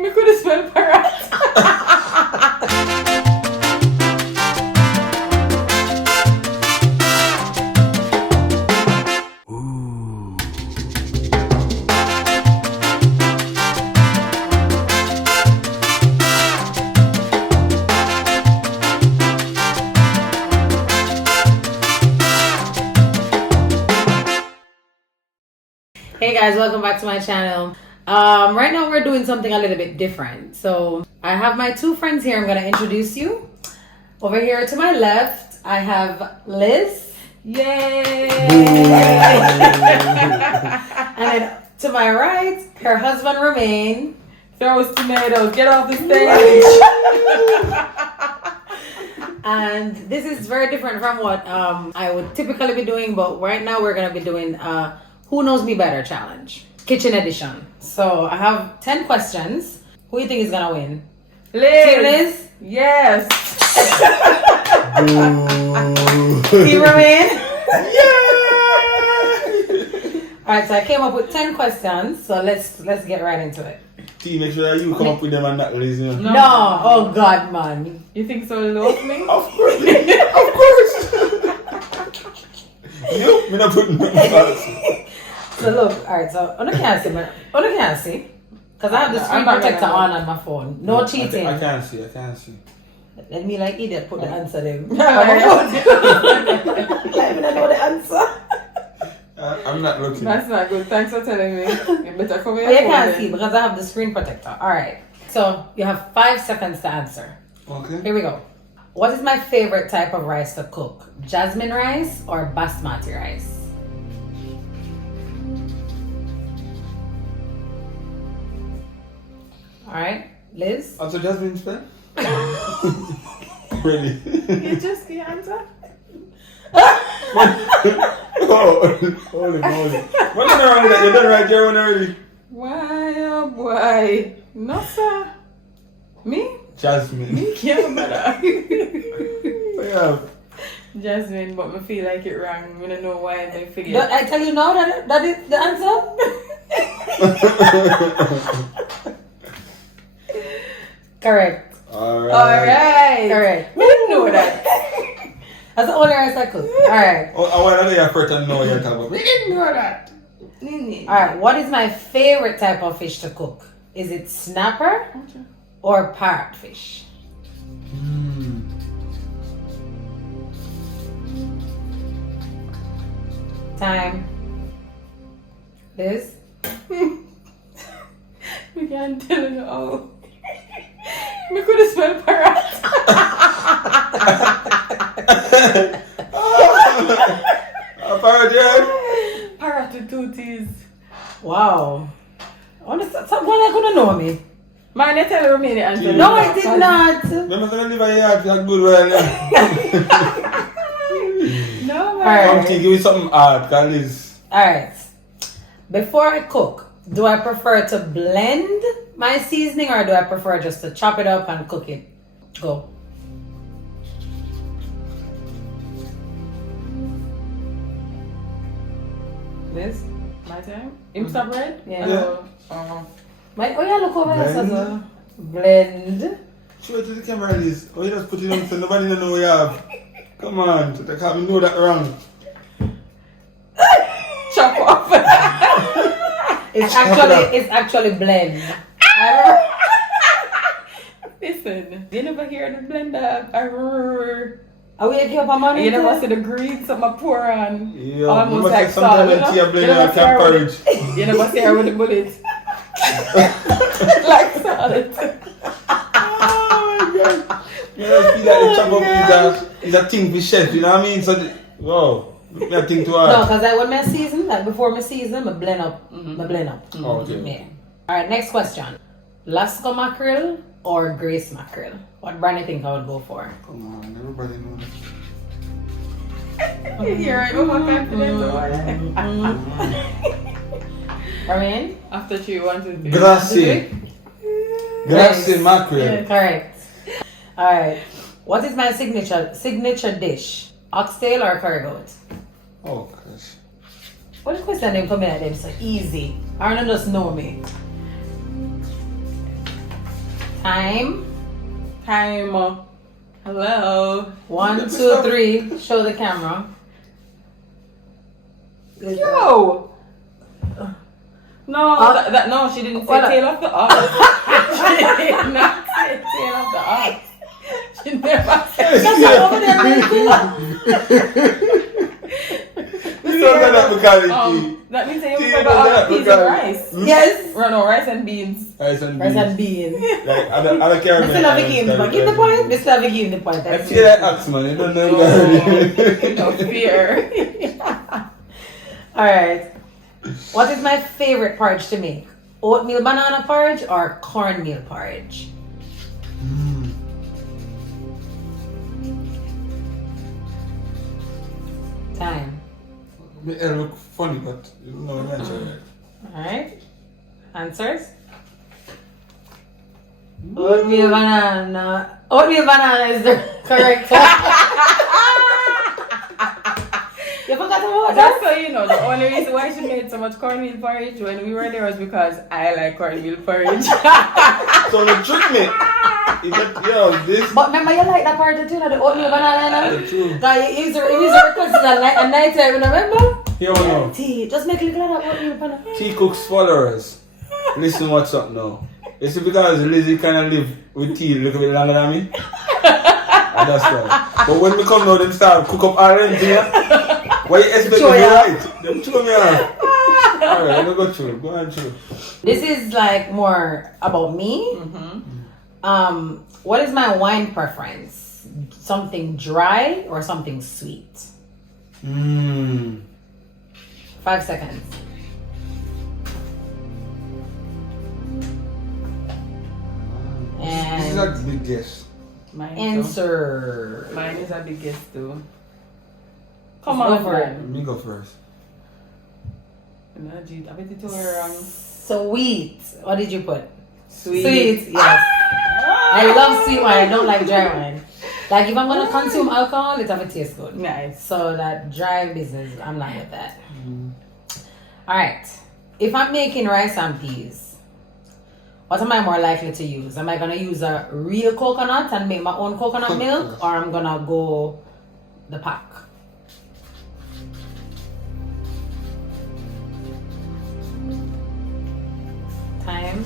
Me could have spelled parrot. Hey guys, welcome back to my channel. Right now we're doing something a little bit different. So I have my two friends here. I'm going to introduce you. Over here to my left, I have Liz. Yay! And then to my right, her husband Romain. Throws tomatoes. Get off the stage. And this is very different from what I would typically be doing. But right now we're going to be doing Who Knows Me Better challenge. Kitchen edition. So I have 10 questions. Who do you think is gonna win? Liz. Team Liz? Yes. Team Romain? Yeah. Alright, so I came up with 10 questions. So let's get right into it. T, make sure that you come up with them and not Liz. You know? No. Oh God, man. You think so low of me? Of course. Of course. You, me not putting them past. So look, alright, so I can't see, because I have the screen protector on my phone. No cheating. I can't see. Let me like idiot put the answer there. Let me not know the answer. I'm not looking. That's not good. Thanks for telling me. You better come here. You can't see because I have the screen protector. Alright, so you have 5 seconds to answer. Okay. Here we go. What is my favorite type of rice to cook? Jasmine rice or basmati rice? Alright, Liz? Also, Jasmine spell? Ready? You just the answer? Holy moly. What's wrong with that? You done right there one already? Why, oh boy. No, sir. Me? Jasmine. Me can't better. Yeah. Jasmine, but I feel like it wrong. I don't know why I figure. Don't I tell you now that is the answer? Correct. Alright. Correct. We didn't know that. That's the only rice I cook. Alright. Oh, I want to know first and know what you're talking about. We didn't know that. Alright, what is my favorite type of fish to cook? Is it snapper or parrotfish? Time. Liz? We can't tell you all. We could have spelled parrot. Parrot, yeah? Parrot with 2 T's. Wow. Someone I couldn't know me. Mine, you tell me the answer. No, I did not. Remember to live a yard for a good while. No, Alright. Come, T, give me something hard, cause Liz. Alright. Before I cook, do I prefer to blend my seasoning or do I prefer just to chop it up and cook it? Go. Liz, my time. Insta bread? Yeah. Look over here, Blend. so blend. Show it to the camera, Liz. Oh, you just put it on so nobody know what you have. Come on, so they can't know that wrong. Chop off. It's actually blend. Listen, you never hear the blender. Are we here up a man? You never see the greens that I pour on. Yeah, Almost you like must have salt. some talent here, blender and can porridge. You never see her with the bullets. Like salt. Oh my God. You know, see that the chop up is a thing for chef, you know what I mean? So, wow, that thing to No, hard. because when I season, like before I season, I blend up. I blend up. Oh, okay. Yeah. Alright, next question. Lasco mackerel or Grace mackerel? What brand do you think I would go for? Come on, everybody knows. You're right, overconfident. Romain? After 3, 1, 2, 3. Grazie. Grazie mackerel. Yeah. Correct. Alright. What is my signature dish? Oxtail or curry goat? Oh, gosh. What is question them coming at them so easy? Arnold just know me. Time. Hello. 1, 2, 3. Show the camera. Yo. No, no, she didn't say tail of the ox. She did not say tail of the ox. She never said Over there, that means that you prefer all peas and rice. Yes. No, rice and beans. Rice and beans. Like, I don't care. I still have a game, but give the point. They still have a game, the point. I feel like axe, man. You don't know No fear. Alright. What is my favorite porridge to make? Oatmeal banana porridge or cornmeal porridge? Time. It look funny, but you don't know the answer yet. Alright. Answers? Oatmeal banana. Oatmeal banana is the correct You forgot about that? Just so you know, the only reason why she made so much cornmeal porridge when we were there was because I like cornmeal porridge. So you trick me. He said, yo, this. But remember, you like that part too, the oatmeal banana? True. Guy, it was requested a night time, remember? Here we go. Tea, just make a little of that oatmeal banana. Tcooks followers. Listen what's up now. It's because Lizzie kind of live with tea a little bit longer than me. And that's why. But when we come now, them start cook up orange here. Why you expect me to right? Them throw me out. Alright, let me go through. Go on through. This is like more about me. What is my wine preference? Something dry or something sweet? 5 seconds. This is And a big guess. Mine too. answer. Mine is a big guess too. Come Come on, on, go for friend. it. Let me go first. No, Jeet, I bet it wrong. Sweet. What did you put? Sweet. Yes. I love sweet wine. I don't like dry wine. Like if I'm gonna consume alcohol, it have to taste good. Nice. So that dry business, I'm not with that. All right. If I'm making rice and peas, what am I more likely to use? Am I gonna use a real coconut and make my own coconut milk, or I'm gonna go the pack? Time.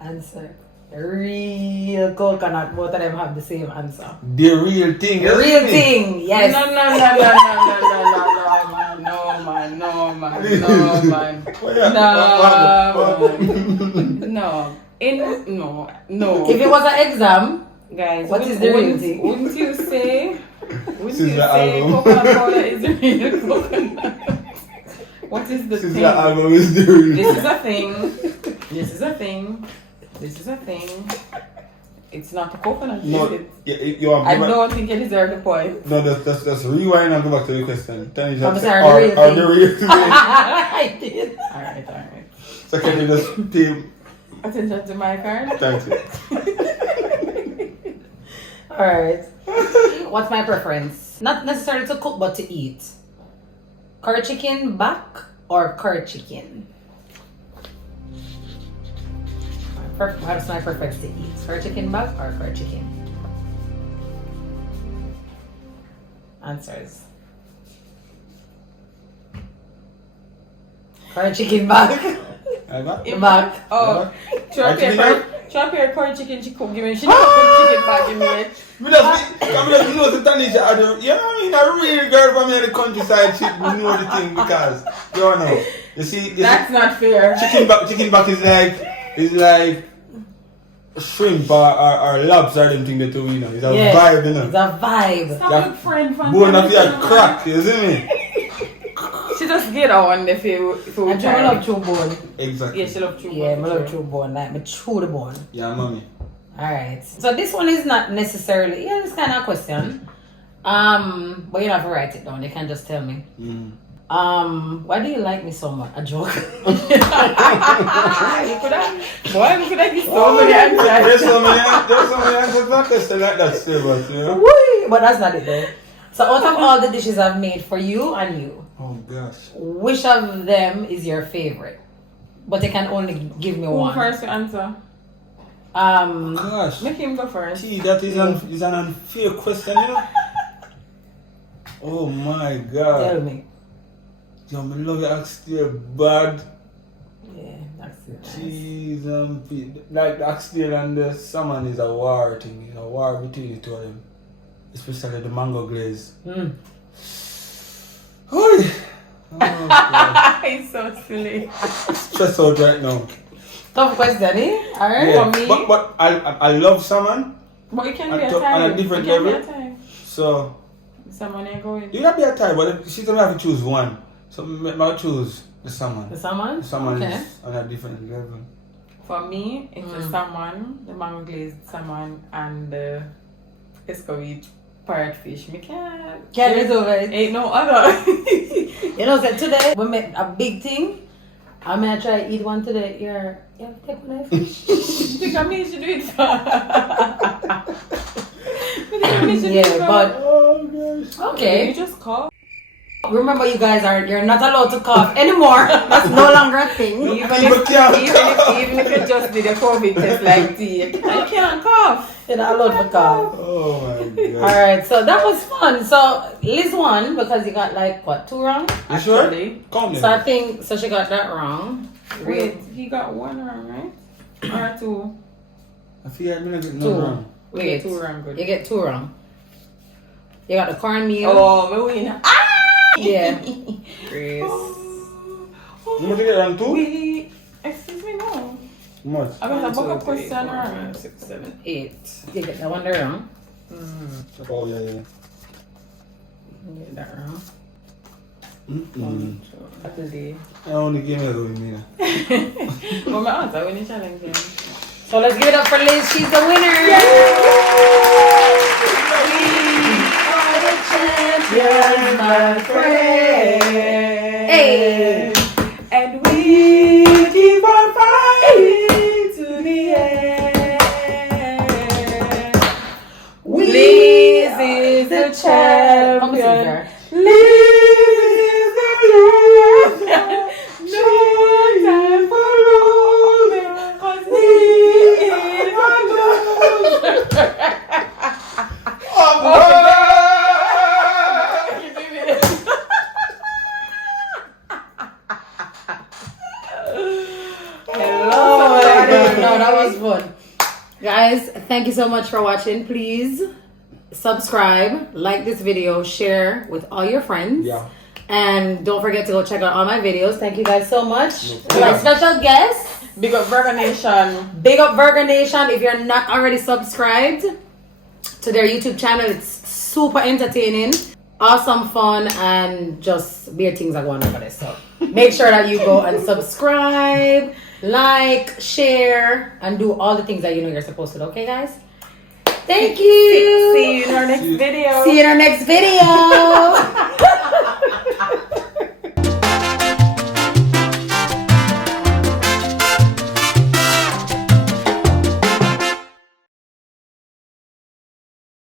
Answer. Real coconut. Both of them have the same answer. The real thing. The real thing. Yes. No, man. No, man. No. If it was an exam, Guys, what is the real thing? Wouldn't you say Sizzler album. coconut powder is the real coconut? What is the Sizzler thing? album is the real This is a thing. This is a thing. It's not a coconut. No, Is it? you are. I don't think you deserve the point. No, that's rewind and go back to the question. Tell me I'm just sorry, the real the real thing. I did. Alright. So can you just pay? Attention to my card. Thank you. Alright. What's my preference? Not necessarily to cook, but to eat. Curry chicken back or curry chicken? What's my preference to eat? Curry chicken back or curry chicken? Answers. Curry chicken back. Back. Oh, Actually, chop your curry chicken she cook. Give me. She never cook chicken back. Give me it. You know the Tanisha, you know what I mean? A real girl from here in the countryside, she know the thing because, you know, you see, That's not fair. chicken back is like shrimp or lobster, them thing they do, you know. It's a vibe, you know. It's a vibe. Stop your friend from Bone of your crack, you see me? She just get on if you And I love chew bone. Exactly. Yeah, she love true. Yeah, I love chew bone. Like, I chew the bone. Yeah, mommy. Alright. So this one is not necessarily, it's kind of a question. But you don't have to write it down. You can just tell me. Why do you like me so much? A joke. We could have give so many answers. There's so many answers not tested like that still, but you know. Whee! But that's not it though. So out of all the dishes I've made for you and you, Oh gosh. which of them is your favorite? but they can only give me Who one. first to answer? Gosh. Make him go first. Gee, that is an unfair question, you know? Oh my God. Tell me. Yo, I love your Axtail bad. Yeah, that's it. Jeez, like the Axtail and the salmon is a war thing. It's a war between the two of them. Especially the mango glaze. Mm. Oh, God. It's so silly. Stressed out right now. Tough question, eh? Alright. Yeah, For me- but I love salmon. But it can At be a to- time. on a different it can level? Be a time. So Someone ain't going. you not be a tie, but she don't have to choose one. So I'll choose the salmon. The salmon? The salmon Okay. is on a different level. For me, it's the salmon, the mango glazed salmon, and the escovitch parrotfish. Me can't. Can't get over it. Ain't no other. You know, so today we made a big thing. I'm gonna try to eat one today. Here, yeah, take one of fish. Think of me, should do it for. Yeah, but Oh gosh. okay. You just call. Remember, you guys you're not allowed to cough anymore. That's no longer a thing. Even if you just did a COVID test like tea, you can't cough. You're not allowed to cough. Oh my God. Alright, so that was fun. So Liz won because you got like what, 2 wrong? You sure? Actually. Count So I them. think so she got that wrong. Wait, he got 1 wrong, right? Or 2? I feel I'm gonna get 2. no wrong. We get 2 wrong, good. You get 2 wrong. You got the cornmeal. Oh, me win. Ah! Yeah. Grace. You want to get wrong too? Excuse me, no. Much. I got a 1, book 2, of 3, question 4, wrong. 5, 6, 7, 8. You get that one there wrong. Oh yeah, yeah. You get that wrong. Saturday. I only gave me a good meal. But my answer when you challenge him. So let's give it up for Liz. She's the winner. Champions, my friend. Hey. And we keep on fighting to the end. Liz is the Come sing champion. here. Liz is the champion. No time for losing, 'cause he is a loser. No, that was fun. Guys, thank you so much for watching. Please subscribe, like this video, share with all your friends. Yeah. And don't forget to go check out all my videos. Thank you guys so much. No My problem. special guest, Big up Burger Nation. big up Virgo Nation. If you're not already subscribed to their YouTube channel, it's super entertaining, awesome fun, and just weird things are going on over there. So make sure that you go and subscribe, like, share, and do all the things that you know you're supposed to do. Okay, guys? Thank you. See you in our next video. See you in our next video.